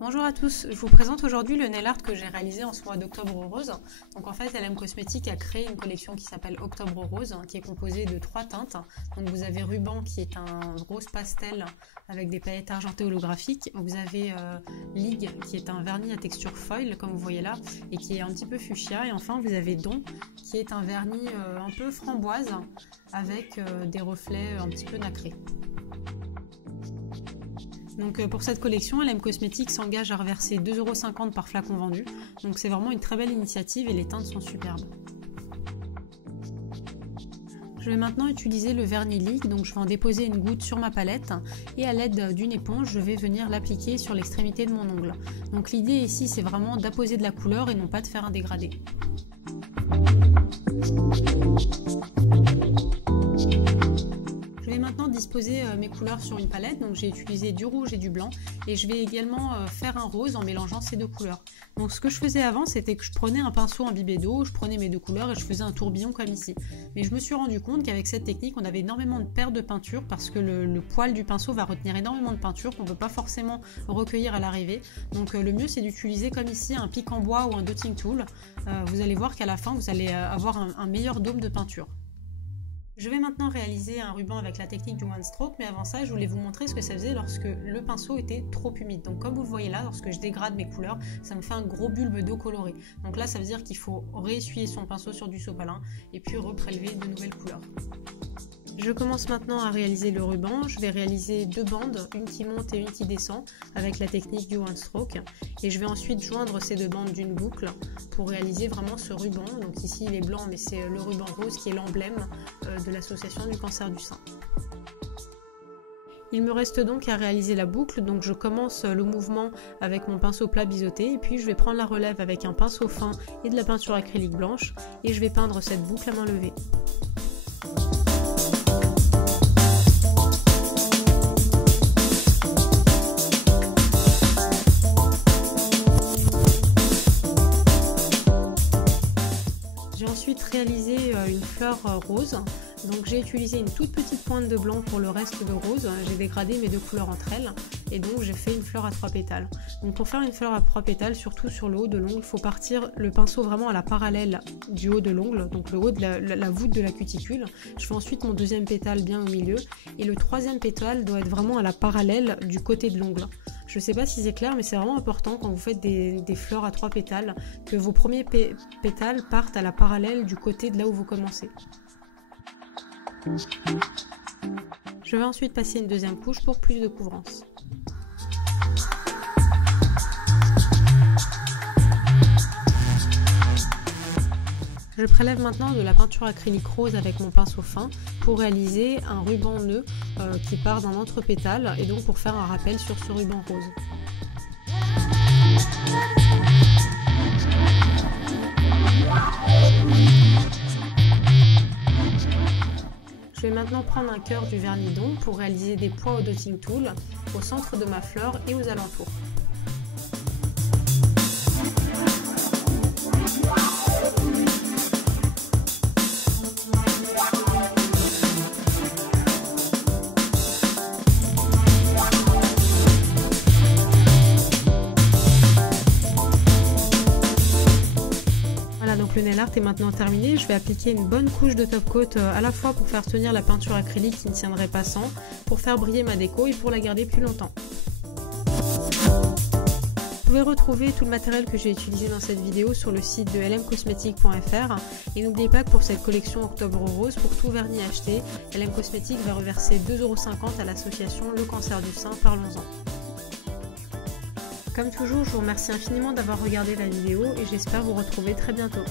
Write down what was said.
Bonjour à tous, je vous présente aujourd'hui le nail art que j'ai réalisé en ce mois d'octobre rose. Donc en fait, LM Cosmetics a créé une collection qui s'appelle Octobre rose, qui est composée de 3 teintes. Donc vous avez Ruban qui est un rose pastel avec des paillettes argentées holographiques. Vous avez Ligue qui est un vernis à texture foil comme vous voyez là et qui est un petit peu fuchsia. Et enfin vous avez Don qui est un vernis un peu framboise avec des reflets un petit peu nacrés. Donc pour cette collection, LM Cosmetics s'engage à reverser 2,50 € par flacon vendu. Donc c'est vraiment une très belle initiative et les teintes sont superbes. Je vais maintenant utiliser le vernis Ligue, donc je vais en déposer une goutte sur ma palette et à l'aide d'une éponge, je vais venir l'appliquer sur l'extrémité de mon ongle. Donc l'idée ici, c'est vraiment d'apposer de la couleur et non pas de faire un dégradé. Je vais maintenant disposer mes couleurs sur une palette, donc j'ai utilisé du rouge et du blanc et je vais également faire un rose en mélangeant ces deux couleurs. Donc ce que je faisais avant, c'était que je prenais un pinceau imbibé d'eau, je prenais mes deux couleurs et je faisais un tourbillon comme ici. Mais je me suis rendu compte qu'avec cette technique, on avait énormément de pertes de peinture parce que le poil du pinceau va retenir énormément de peinture qu'on ne peut pas forcément recueillir à l'arrivée. Donc le mieux c'est d'utiliser comme ici un pic en bois ou un dotting tool. Vous allez voir qu'à la fin, vous allez avoir un meilleur dôme de peinture. Je vais maintenant réaliser un ruban avec la technique du one stroke, mais avant ça, je voulais vous montrer ce que ça faisait lorsque le pinceau était trop humide. Donc comme vous le voyez là, lorsque je dégrade mes couleurs, ça me fait un gros bulbe d'eau colorée. Donc là, ça veut dire qu'il faut réessuyer son pinceau sur du sopalin et puis reprélever de nouvelles couleurs. Je commence maintenant à réaliser le ruban. Je vais réaliser deux bandes, une qui monte et une qui descend avec la technique du one stroke. Et je vais ensuite joindre ces deux bandes d'une boucle pour réaliser vraiment ce ruban. Donc ici il est blanc mais c'est le ruban rose qui est l'emblème de l'association du cancer du sein. Il me reste donc à réaliser la boucle, donc je commence le mouvement avec mon pinceau plat biseauté et puis je vais prendre la relève avec un pinceau fin et de la peinture acrylique blanche et je vais peindre cette boucle à main levée. J'ai ensuite réalisé une fleur rose, donc j'ai utilisé une toute petite pointe de blanc pour le reste de rose, j'ai dégradé mes deux couleurs entre elles et donc j'ai fait une fleur à 3 pétales. Donc pour faire une fleur à 3 pétales, surtout sur le haut de l'ongle, il faut partir le pinceau vraiment à la parallèle du haut de l'ongle, donc le haut de la voûte de la cuticule. Je fais ensuite mon deuxième pétale bien au milieu et le troisième pétale doit être vraiment à la parallèle du côté de l'ongle. Je ne sais pas si c'est clair, mais c'est vraiment important quand vous faites des fleurs à 3 pétales que vos premiers pétales partent à la parallèle du côté de là où vous commencez. Je vais ensuite passer une deuxième couche pour plus de couvrance. Je prélève maintenant de la peinture acrylique rose avec mon pinceau fin pour réaliser un ruban nœud qui part d'un entre-pétale et donc pour faire un rappel sur ce ruban rose. Je vais maintenant prendre un cœur du vernis Don pour réaliser des points au dotting tool au centre de ma fleur et aux alentours. Donc le nail art est maintenant terminé, je vais appliquer une bonne couche de top coat à la fois pour faire tenir la peinture acrylique qui ne tiendrait pas sans, pour faire briller ma déco et pour la garder plus longtemps. Vous pouvez retrouver tout le matériel que j'ai utilisé dans cette vidéo sur le site de lmcosmetics.fr et n'oubliez pas que pour cette collection Octobre rose, pour tout vernis acheté, LM Cosmetics va reverser 2,50 € à l'association Le Cancer du Sein, parlons-en. Comme toujours, je vous remercie infiniment d'avoir regardé la vidéo et j'espère vous retrouver très bientôt.